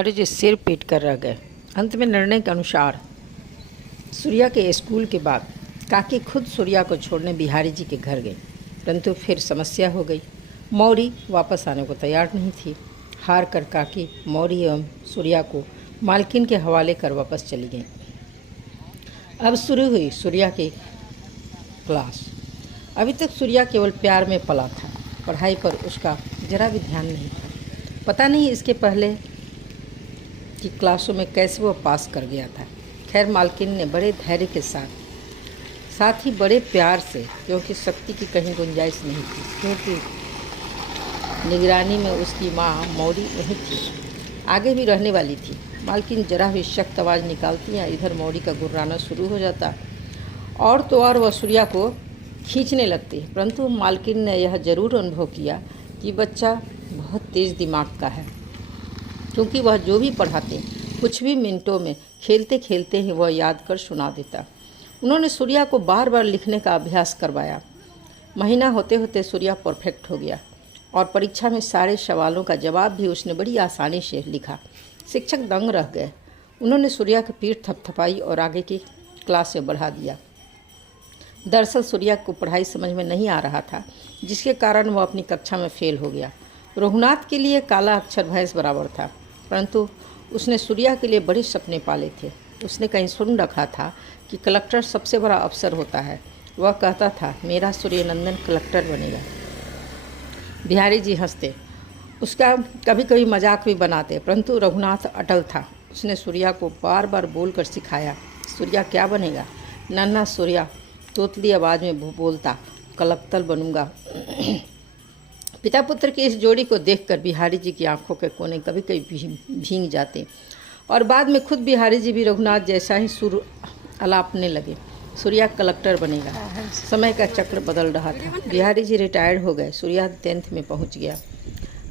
अरे जो सिर पीट कर रह गए। अंत में निर्णय के अनुसार सूर्या के स्कूल के बाद काकी खुद सूर्या को छोड़ने बिहारी जी के घर गई, परंतु फिर समस्या हो गई। मौरी वापस आने को तैयार नहीं थी। हार कर काकी मौरी एवं सूर्या को मालकिन के हवाले कर वापस चली गई। अब शुरू हुई सूर्या की क्लास। अभी तक सूर्या केवल प्यार में पला था, पढ़ाई पर उसका जरा भी ध्यान नहीं था। पता नहीं इसके पहले की क्लासों में कैसे वो पास कर गया था। खैर मालकिन ने बड़े धैर्य के साथ ही बड़े प्यार से, क्योंकि शक्ति की कहीं गुंजाइश नहीं थी, क्योंकि निगरानी में उसकी माँ मौरी वहीं थी, आगे भी रहने वाली थी। मालकिन जरा भी सख्त आवाज़ निकालती या इधर मौरी का गुर्राना शुरू हो जाता और तो और वह सूर्या को खींचने लगती। परंतु मालकिन ने यह जरूर अनुभव किया कि बच्चा बहुत तेज़ दिमाग का है, क्योंकि वह जो भी पढ़ाते कुछ भी मिनटों में खेलते खेलते ही वह याद कर सुना देता। उन्होंने सूर्या को बार बार लिखने का अभ्यास करवाया। महीना होते होते सूर्या परफेक्ट हो गया और परीक्षा में सारे सवालों का जवाब भी उसने बड़ी आसानी से लिखा। शिक्षक दंग रह गए। उन्होंने सूर्या की पीठ थपथपाई और आगे की क्लास में बढ़ा दिया। दरअसल सूर्या को पढ़ाई समझ में नहीं आ रहा था, जिसके कारण वह अपनी कक्षा में फेल हो गया। रघुनाथ के लिए काला अक्षर भैंस बराबर था, परंतु उसने सूर्या के लिए बड़े सपने पाले थे। उसने कहीं सुन रखा था कि कलेक्टर सबसे बड़ा अफसर होता है। वह कहता था, मेरा सूर्यनंदन कलेक्टर बनेगा। बिहारी जी हंसते, उसका कभी कभी मजाक भी बनाते, परंतु रघुनाथ अटल था। उसने सूर्या को बार बार बोल कर सिखाया, सूर्या क्या बनेगा? नन्हा सूर्या तोतली आवाज़ में बोलता, कलेक्टर बनूंगा। पिता पुत्र की इस जोड़ी को देखकर बिहारी जी की आंखों के कोने कभी कभी भींग जाते और बाद में खुद बिहारी जी भी रघुनाथ जैसा ही सुर अलापने लगे। सूर्या कलेक्टर बनेगा। समय का चक्र बदल रहा था। बिहारी जी रिटायर्ड हो गए। सूर्या 10th में पहुंच गया।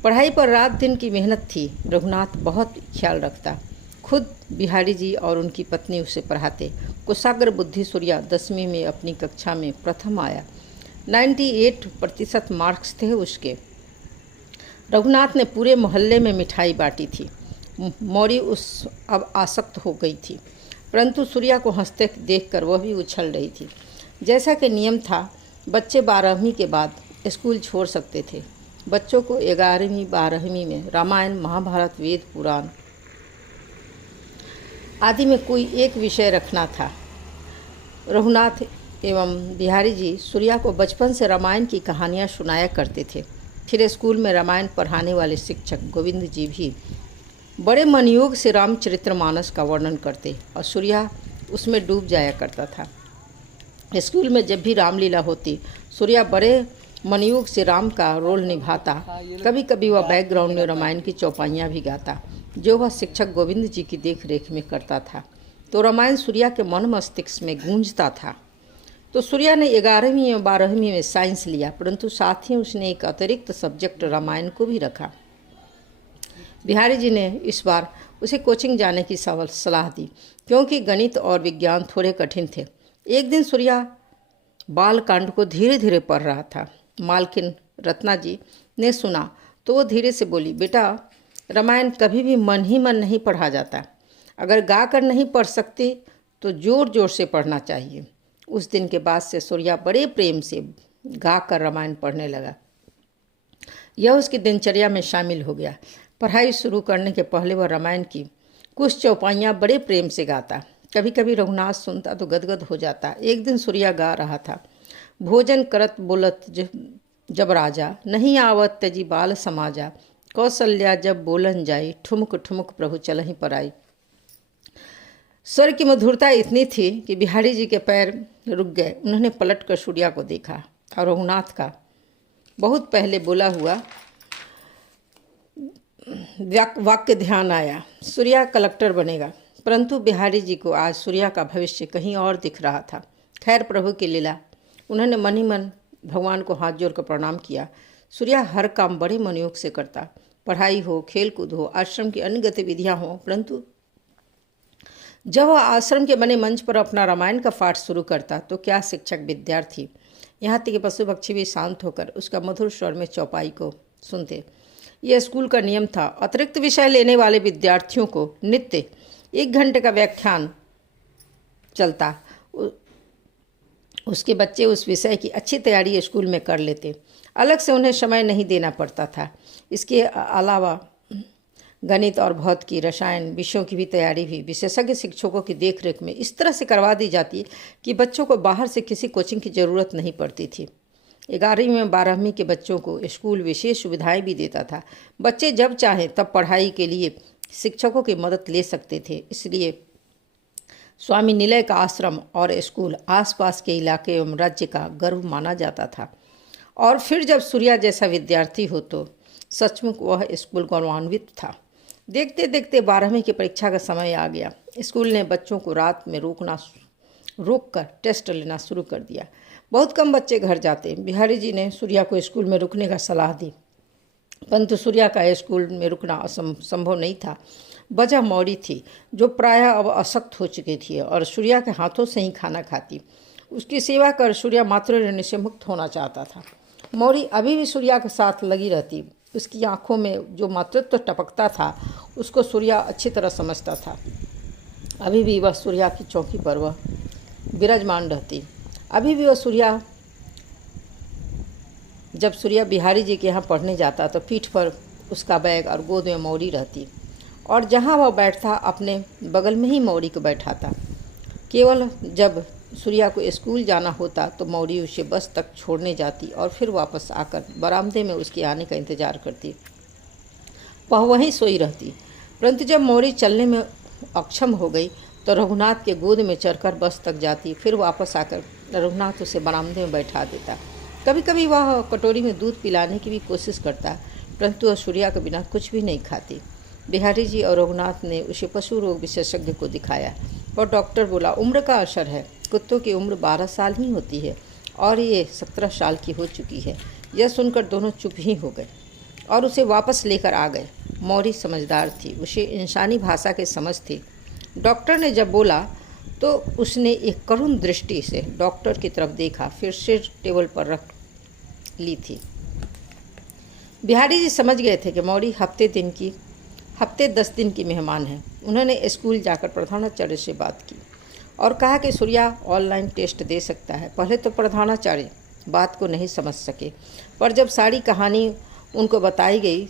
पढ़ाई पर रात दिन की मेहनत थी। रघुनाथ बहुत ख्याल रखता। खुद बिहारी जी और उनकी पत्नी उसे पढ़ाते। कुशाग्र बुद्धि सूर्या 10वीं में अपनी कक्षा में प्रथम आया। 98% मार्क्स थे उसके। रघुनाथ ने पूरे मोहल्ले में मिठाई बांटी थी। मौरी उस अब आसक्त हो गई थी, परंतु सूर्या को हंसते देखकर वह भी उछल रही थी। जैसा कि नियम था, बच्चे 12वीं के बाद स्कूल छोड़ सकते थे। बच्चों को 11वीं 12वीं में रामायण, महाभारत, वेद, पुराण आदि में कोई एक विषय रखना था। रघुनाथ एवं बिहारी जी सूर्या को बचपन से रामायण की कहानियाँ सुनाया करते थे। फिर स्कूल में रामायण पढ़ाने वाले शिक्षक गोविंद जी भी बड़े मनयोग से रामचरितमानस का वर्णन करते और सूर्या उसमें डूब जाया करता था। स्कूल में जब भी रामलीला होती, सूर्या बड़े मनयोग से राम का रोल निभाता। कभी कभी वह बैकग्राउंड में रामायण की चौपाइयाँ भी गाता, जो वह शिक्षक गोविंद जी की देख रेख में करता था। तो रामायण सूर्या के मन मस्तिष्क में गूंजता था। तो सूर्या ने 11वीं और 12वीं में साइंस लिया, परंतु साथ ही उसने एक अतिरिक्त सब्जेक्ट रामायण को भी रखा। बिहारी जी ने इस बार उसे कोचिंग जाने की सलाह दी, क्योंकि गणित और विज्ञान थोड़े कठिन थे। एक दिन सूर्या बाल कांड को धीरे धीरे पढ़ रहा था। मालकिन रत्ना जी ने सुना तो वो धीरे से बोली, बेटा रामायण कभी भी मन ही मन नहीं पढ़ा जाता। अगर गा कर नहीं पढ़ सकते तो जोर जोर से पढ़ना चाहिए। उस दिन के बाद से सूर्या बड़े प्रेम से गा कर रामायण पढ़ने लगा। यह उसकी दिनचर्या में शामिल हो गया। पढ़ाई शुरू करने के पहले वह रामायण की कुछ चौपाइयाँ बड़े प्रेम से गाता। कभी कभी रघुनाथ सुनता तो गदगद हो जाता। एक दिन सूर्या गा रहा था, भोजन करत बोलत जब राजा, नहीं आवत तजी बाल समाजा, कौशल्या जब बोलन जाई, ठुमक ठुमक प्रभु चलहि पर आई। स्वर की मधुरता इतनी थी कि बिहारी जी के पैर रुक गए। उन्होंने पलट कर सूर्या को देखा और रघुनाथ का बहुत पहले बोला हुआ वाक्य ध्यान आया, सूर्या कलेक्टर बनेगा। परंतु बिहारी जी को आज सूर्या का भविष्य कहीं और दिख रहा था। खैर प्रभु की लीला। उन्होंने मन ही मन भगवान को हाथ जोड़कर प्रणाम किया। सूर्या हर काम बड़े मनयोग से करता, पढ़ाई हो, खेल कूद हो, आश्रम की अन्य गतिविधियाँ हों, परंतु जब वह आश्रम के बने मंच पर अपना रामायण का पाठ शुरू करता तो क्या शिक्षक, विद्यार्थी, यहाँ तक कि पशु पक्षी भी शांत होकर उसका मधुर स्वर में चौपाई को सुनते। यह स्कूल का नियम था। अतिरिक्त विषय लेने वाले विद्यार्थियों को नित्य 1 घंटे का व्याख्यान चलता। उसके बच्चे उस विषय की अच्छी तैयारी स्कूल में कर लेते, अलग से उन्हें समय नहीं देना पड़ता था। इसके अलावा गणित और भौतिकी, रसायन विषयों की भी तैयारी भी विशेषज्ञ शिक्षकों की देखरेख में इस तरह से करवा दी जाती कि बच्चों को बाहर से किसी कोचिंग की ज़रूरत नहीं पड़ती थी। 11वीं में 12वीं के बच्चों को स्कूल विशेष सुविधाएं भी देता था। बच्चे जब चाहें तब पढ़ाई के लिए शिक्षकों की मदद ले सकते थे। इसलिए स्वामी निलय का आश्रम और स्कूल आसपास के इलाके एवं राज्य का गर्व माना जाता था। और फिर जब सूर्या जैसा विद्यार्थी हो तो सचमुच वह स्कूल गौरवान्वित था। देखते देखते 12वीं की परीक्षा का समय आ गया। स्कूल ने बच्चों को रात में रोक कर टेस्ट लेना शुरू कर दिया। बहुत कम बच्चे घर जाते। बिहारी जी ने सूर्या को स्कूल में रुकने का सलाह दी, परंतु सूर्या का स्कूल में रुकना संभव नहीं था। वजह मौरी थी, जो प्रायः अब अशक्त हो चुकी थी और सूर्या के हाथों से ही खाना खाती। उसकी सेवा कर सूर्या मातृ ऋण से मुक्त होना चाहता था। मौरी अभी भी सूर्या के साथ लगी रहती। उसकी आंखों में जो मातृत्व टपकता था उसको सूर्या अच्छी तरह समझता था। अभी भी वह सूर्या की चौकी पर वह विराजमान रहती। अभी भी वह जब सूर्या बिहारी जी के यहाँ पढ़ने जाता तो पीठ पर उसका बैग और गोद में मौरी रहती, और जहाँ वह बैठता अपने बगल में ही मौरी को बैठाता। केवल जब सूर्या को स्कूल जाना होता तो मौरी उसे बस तक छोड़ने जाती और फिर वापस आकर बरामदे में उसके आने का इंतजार करती। वह वहीं सोई रहती। परंतु जब मौरी चलने में अक्षम हो गई तो रघुनाथ के गोद में चढ़कर बस तक जाती। फिर वापस आकर रघुनाथ उसे बरामदे में बैठा देता। कभी कभी वह कटोरी में दूध पिलाने की भी कोशिश करता, परंतु वह सूर्या के बिना कुछ भी नहीं खाती। बिहारी जी और रघुनाथ ने उसे पशु रोग विशेषज्ञ को दिखाया और डॉक्टर बोला, उम्र का असर है। कुत्तों की उम्र 12 साल ही होती है और ये 17 साल की हो चुकी है। यह सुनकर दोनों चुप ही हो गए और उसे वापस लेकर आ गए। मौरी समझदार थी, उसे इंसानी भाषा की समझ थी। डॉक्टर ने जब बोला तो उसने एक करुण दृष्टि से डॉक्टर की तरफ देखा, फिर सिर टेबल पर रख ली थी। बिहारी जी समझ गए थे कि मौरी हफ्ते 10 दिन की मेहमान है। उन्होंने स्कूल जाकर प्रधानाचार्य से बात की और कहा कि सूर्या ऑनलाइन टेस्ट दे सकता है। पहले तो प्रधानाचार्य बात को नहीं समझ सके, पर जब सारी कहानी उनको बताई गई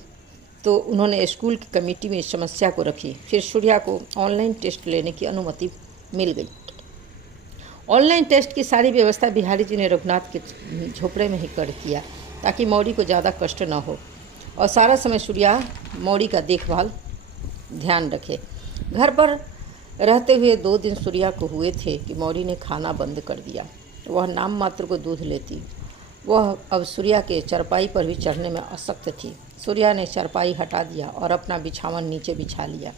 तो उन्होंने स्कूल की कमेटी में इस समस्या को रखी। फिर सूर्या को ऑनलाइन टेस्ट लेने की अनुमति मिल गई। ऑनलाइन टेस्ट की सारी व्यवस्था बिहारी जी ने रघुनाथ के झोपड़े में ही कर किया ताकि मौरी को ज़्यादा कष्ट न हो और सारा समय सूर्या मौरी का देखभाल ध्यान रखे। घर पर रहते हुए 2 दिन सूर्या को हुए थे कि मौरी ने खाना बंद कर दिया। वह नाम मात्र को दूध लेती। वह अब सूर्या के चरपाई पर भी चढ़ने में अशक्त थी। सूर्या ने चरपाई हटा दिया और अपना बिछावन नीचे बिछा लिया।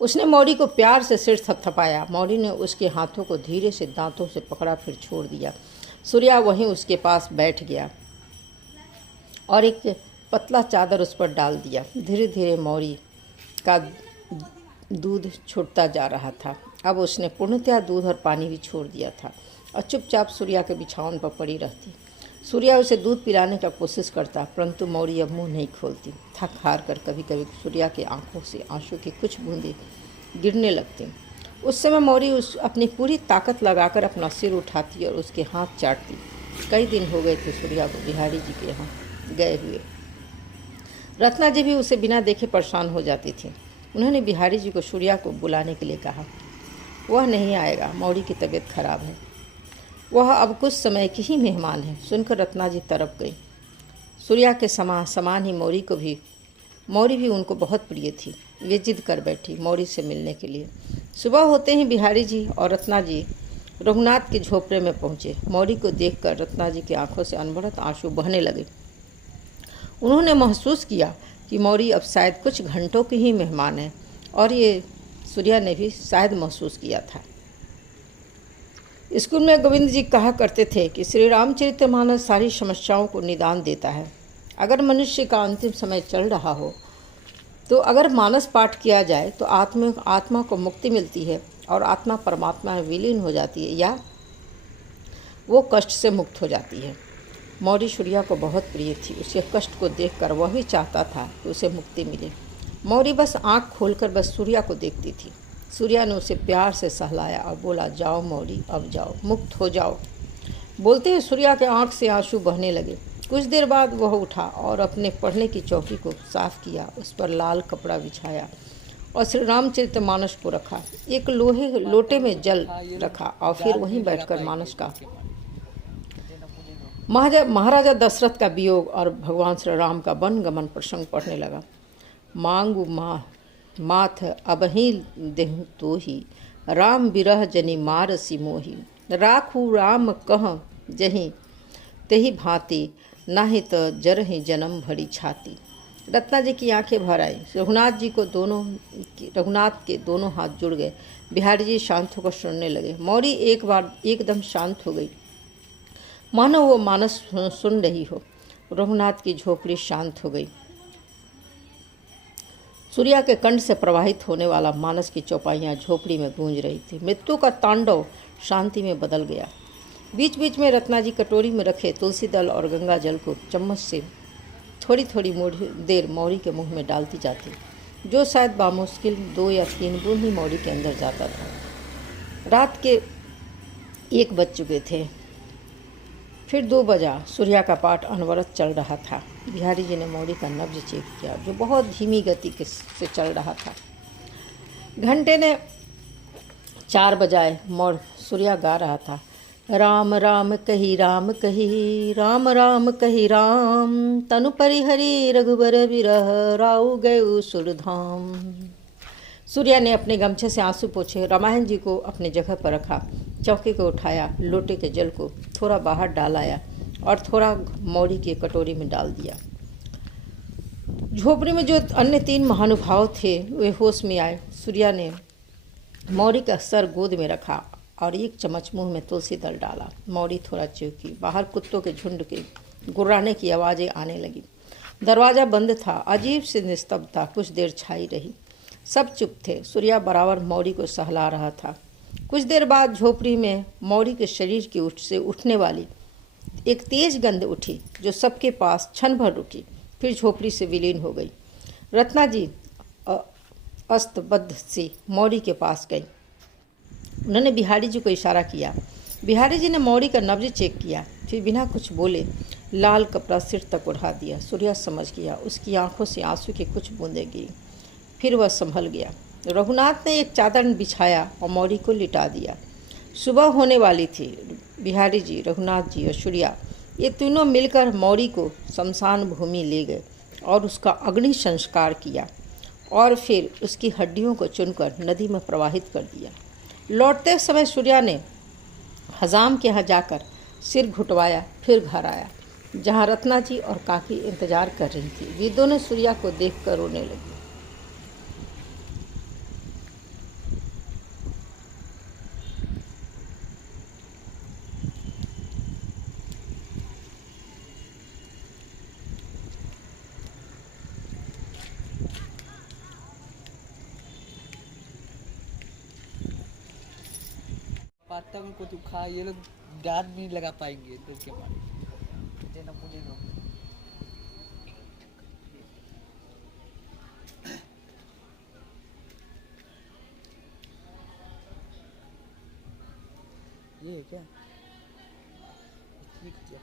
उसने मौरी को प्यार से सिर थपथपाया। मौरी ने उसके हाथों को धीरे से दांतों से पकड़ा, फिर छोड़ दिया। सूर्या वहीं उसके पास बैठ गया और एक पतला चादर उस पर डाल दिया। धीरे धीरे मौरी का दूध छूटता जा रहा था। अब उसने पूर्णतया दूध और पानी भी छोड़ दिया था और चुपचाप सूर्या के बिछावन पर पड़ी रहती। सूर्या उसे दूध पिलाने का कोशिश करता, परंतु मौरी अब मुंह नहीं खोलती। थक हार कर कभी कभी सूर्या की आंखों से आंसू की कुछ बूंदें गिरने लगती। उस समय मौरी अपनी पूरी ताकत लगाकर अपना सिर उठाती और उसके हाथ चाटती। कई दिन हो गए थे सूर्या को बिहारी जी के यहाँ गए हुए। रत्ना जी भी उसे बिना देखे परेशान हो जाती थी। उन्होंने बिहारी जी को सूर्या को बुलाने के लिए कहा। वह नहीं आएगा, मौरी की तबीयत खराब है। वह अब कुछ समय की ही मेहमान है। सुनकर रत्ना जी तड़प गई। सूर्या के समान ही मौरी भी उनको बहुत प्रिय थी। वे जिद कर बैठी मौरी से मिलने के लिए। सुबह होते ही बिहारी जी और रत्ना जी रघुनाथ के झोपड़े में पहुँचे। मौरी को देखकर रत्ना जी की आंखों से अनवरत आंसू बहने लगे। उन्होंने महसूस किया कि मौरी अब शायद कुछ घंटों की ही मेहमान है, और ये सूर्या ने भी शायद महसूस किया था। स्कूल में गोविंद जी कहा करते थे कि श्री रामचरितमानस सारी समस्याओं को निदान देता है। अगर मनुष्य का अंतिम समय चल रहा हो तो अगर मानस पाठ किया जाए तो आत्मा को मुक्ति मिलती है और आत्मा परमात्मा में विलीन हो जाती है या वो कष्ट से मुक्त हो जाती है। मौरी सूर्या को बहुत प्रिय थी। उसके कष्ट को देखकर वह भी चाहता था कि उसे मुक्ति मिले। मौरी बस आँख खोलकर बस सूर्या को देखती थी। सूर्या ने उसे प्यार से सहलाया और बोला, जाओ मौरी, अब जाओ, मुक्त हो जाओ। बोलते ही सूर्या के आँख से आंसू बहने लगे। कुछ देर बाद वह उठा और अपने पढ़ने की चौकी को साफ किया, उस पर लाल कपड़ा बिछाया और श्री रामचरितमानस को रखा। एक लोटे में जल रखा और फिर वहीं बैठकर मानस का महाराजा दशरथ का वियोग और भगवान श्री राम का वन गमन प्रसंग पढ़ने लगा। मांगू माथ अबही देहु तोही, राम बिरह जनि मारसी मोही। राखू राम कह जही तेही भांति, नाहि त जरहि जन्म भरी छाती। रत्ना जी की आंखें भर आई। रघुनाथ के दोनों हाथ जुड़ गए। बिहारी जी शांत होकर सुनने लगे। मौरी एक बार एकदम शांत हो गई, मानो वो मानस सुन रही हो। रघुनाथ की झोपड़ी शांत हो गई। सूर्या के कंठ से प्रवाहित होने वाला मानस की चौपाइयाँ झोपड़ी में गूंज रही थी। मृत्यु का तांडव शांति में बदल गया। बीच बीच में रत्ना जी कटोरी में रखे तुलसी दल और गंगा जल को चम्मच से थोड़ी थोड़ी देर मौरी के मुंह में डालती जाती, जो शायद बामुश्किल 2 या 3 बूंद ही मौरी के अंदर जाता था। रात के 1 बज चुके थे। फिर 2 बजा। सूर्या का पाठ अनवरत चल रहा था। बिहारी जी ने मौरी का नब्ज चेक किया, जो बहुत धीमी गति से चल रहा था। घंटे ने 4 बजाए। सूर्या गा रहा था, राम राम कही राम कही, राम राम कही राम, तनु परिहरी रघुबर विरह, राउ गयु सुरधाम। सूर्या ने अपने गमछे से आंसू पोंछे, रामायण जी को अपने जगह पर रखा, चौके को उठाया, लोटे के जल को थोड़ा बाहर डालाया और थोड़ा मौरी की कटोरी में डाल दिया। झोपड़ी में जो अन्य 3 महानुभाव थे वे होश में आए। सूर्या ने मौरी का सर गोद में रखा और 1 चम्मच मुंह में तुलसी दल डाला। मौरी थोड़ा चौंकी। बाहर कुत्तों के झुंड के गुर्राने की आवाज़ें आने लगी। दरवाज़ा बंद था। अजीब सी निस्तब्धता कुछ देर छाई रही। सब चुप थे। सूर्या बराबर मौरी को सहला रहा था। कुछ देर बाद झोपड़ी में मौरी के शरीर की से उठने वाली एक तेज गंध उठी, जो सबके पास क्षण भर रुकी, फिर झोपड़ी से विलीन हो गई। रत्ना जी अस्तबद्ध सी मौरी के पास गई। उन्होंने बिहारी जी को इशारा किया। बिहारी जी ने मौरी का नब्ज चेक किया, फिर बिना कुछ बोले लाल कपड़ा सिर तक उड़ा दिया। सूर्या समझ गया। उसकी आंखों से आंसू की कुछ बूंदें गिरी। फिर वह संभल गया। रघुनाथ ने एक चादर बिछाया और मौरी को लिटा दिया। सुबह होने वाली थी। बिहारी जी, रघुनाथ जी और सूर्या, ये तीनों मिलकर मौरी को शमशान भूमि ले गए और उसका अग्नि संस्कार किया और फिर उसकी हड्डियों को चुनकर नदी में प्रवाहित कर दिया। लौटते समय सूर्या ने हजाम के यहाँ जाकर सिर घुटवाया, फिर घर आया, जहाँ रत्ना जी और काकी इंतजार कर रही थी। वे दोनों सूर्या को देखकर रोने लगी। पाता में कुछ खा, ये लोग दांत नहीं लगा पाएंगे दूध के पानी देना मुझे लोग। ये है क्या? ठीक है।